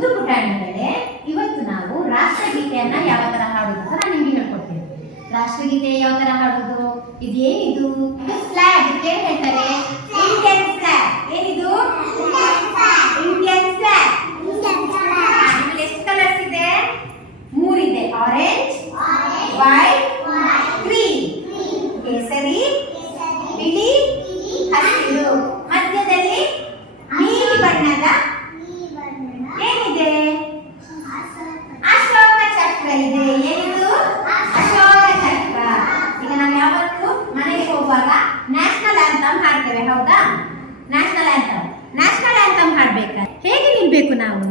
ಮುದ್ದು ಪುಟಾಣಿಗಳೇ ಇವತ್ತು ನಾವು ರಾಷ್ಟ್ರಗೀತೆಯನ್ನ ಯಾವ ತರ ಹಾಡುದು ಅಂತ ನಾನು ನಿಮಗೆ ಹೇಳ್ಕೊಡ್ತೀನಿ. ರಾಷ್ಟ್ರಗೀತೆ ಯಾವ ತರ ಹಾಡುದು? ಇದೇನಿದು? ಇದು ಫ್ಲಾಗ್ ಹೇಳ್ತಾರೆ ಆಂಥಮ್ ಹಾಡ್ತೇವೆ, ಹೌದಾ? ನ್ಯಾಷನಲ್ ಆಂಥಮ್ ನ್ಯಾಷನಲ್ ಆಂಥಮ್ ಹಾಡ್ಬೇಕ ಹೇಗೆ ನಿಲ್ಬೇಕು ನಾವು?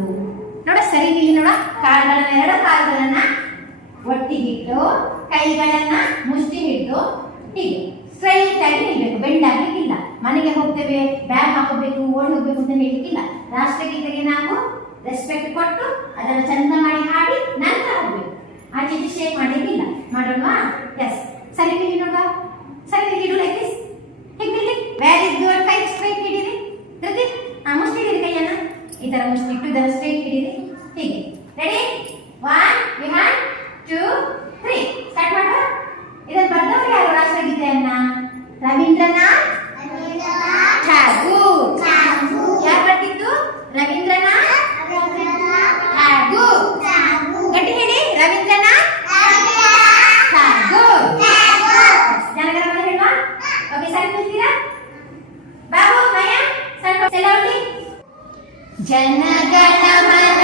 ನೋಡ, ಸರಿ ನಿಲ್ಲಿ ನೋಡ. ಕಾಲುಗಳನ್ನ, ಎರಡು ಕಾಲುಗಳನ್ನ ಒಟ್ಟಿಗಿಟ್ಟು, ಕೈಗಳನ್ನ ಮುಷ್ಟಿ ಹೀಗೆ ಸ್ಟ್ರೈಟ್ ಆಗಿ ನಿಲ್ಬೇಕು. ಬೆಂಡ್ ಆಗ್ಲಿಕ್ಕಿಲ್ಲ ಮನೆಗೆ ಹೋಗ್ತೇವೆ, ಬ್ಯಾಗ್ ಹಾಕೋಬೇಕು, ಓಡಿ ಹೋಗ್ಬೇಕು ಅಂತ ಹೇಳಿಕ್ಕಿಲ್ಲ ರಾಷ್ಟ್ರಗೀತೆಗೆ ನಾವು ರೆಸ್ಪೆಕ್ಟ್ ಕೊಟ್ಟು ಅದನ್ನು ಚಂದ ಮಾಡಿ ಹಾಡಿ ನಂತರ ಹೋಗ್ಬೇಕು. ಆಚೆ ಶೇಕ್ ಮಾಡಿರ್ಲಿಲ್ಲ. ಮಾಡೋಣವಾ? ಎಸ್ ಸರಿ ನೋಡುವ. ಸರಿ ಇಡು like this ಹೀಗೆ ನಿಲ್ಲಿ ವೆರಿ ಗುಡ್ ಕೈ ಸ್ಟ್ರೈಟ್ ಹಿಡೀರಿ ಧೃತಿ ಆ ಮುಷ್ಟಿ ಹಿಡೀರಿ ಕೈಯನ್ನ ಈ ತರ ಮುಷ್ಟಿ ಇಟ್ಟು ಇದನ್ನು ಸ್ಟ್ರೈಟ್ ಹಿಡೀರಿ ಹೀಗೆ ready one Vihan two three start ಮಾಡುವ ಇದನ್ನು ಬರ್ದವರು ಯಾರು ರಾಷ್ಟ್ರಗೀತೆಯನ್ನ ರವೀಂದ್ರನಾಥ್ ಠಾಗೂರ್ ಯಾರು ಬರ್ತಿತ್ತು ರವೀಂದ್ರನಾಥ್ ಠಾಗೂರ್ ಗಟ್ಟಿ ಹೇಳಿ ರವೀಂದ್ರನಾಥ್ ಠಾಗೂರ್ ಜನಗಣಮನ ಹೇಳುವ ಓಕೆ ಸರಿ ನಿಲ್ತೀರಾ సెలవుండి జనగణమన